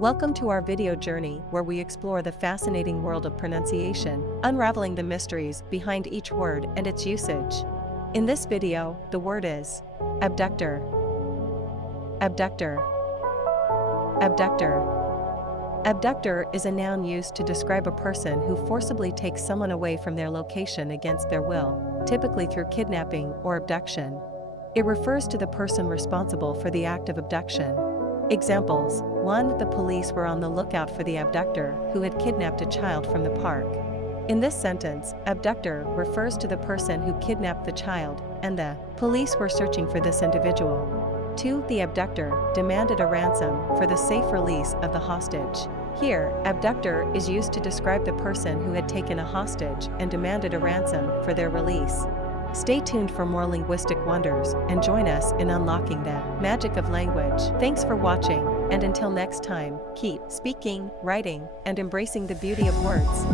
Welcome to our video journey where we explore the fascinating world of pronunciation, unraveling the mysteries behind each word and its usage. In this video, the word is abductor. Abductor. Abductor. Abductor is a noun used to describe a person who forcibly takes someone away from their location against their will, typically through kidnapping or abduction. It refers to the person responsible for the act of abduction. Examples: 1. The police were on the lookout for the abductor who had kidnapped a child from the park. In this sentence, abductor refers to the person who kidnapped the child, and the police were searching for this individual. 2. The abductor demanded a ransom for the safe release of the hostage. Here, abductor is used to describe the person who had taken a hostage and demanded a ransom for their release. Stay tuned for more linguistic wonders and join us in unlocking the magic of language. Thanks for watching, and until next time, keep speaking, writing, and embracing the beauty of words.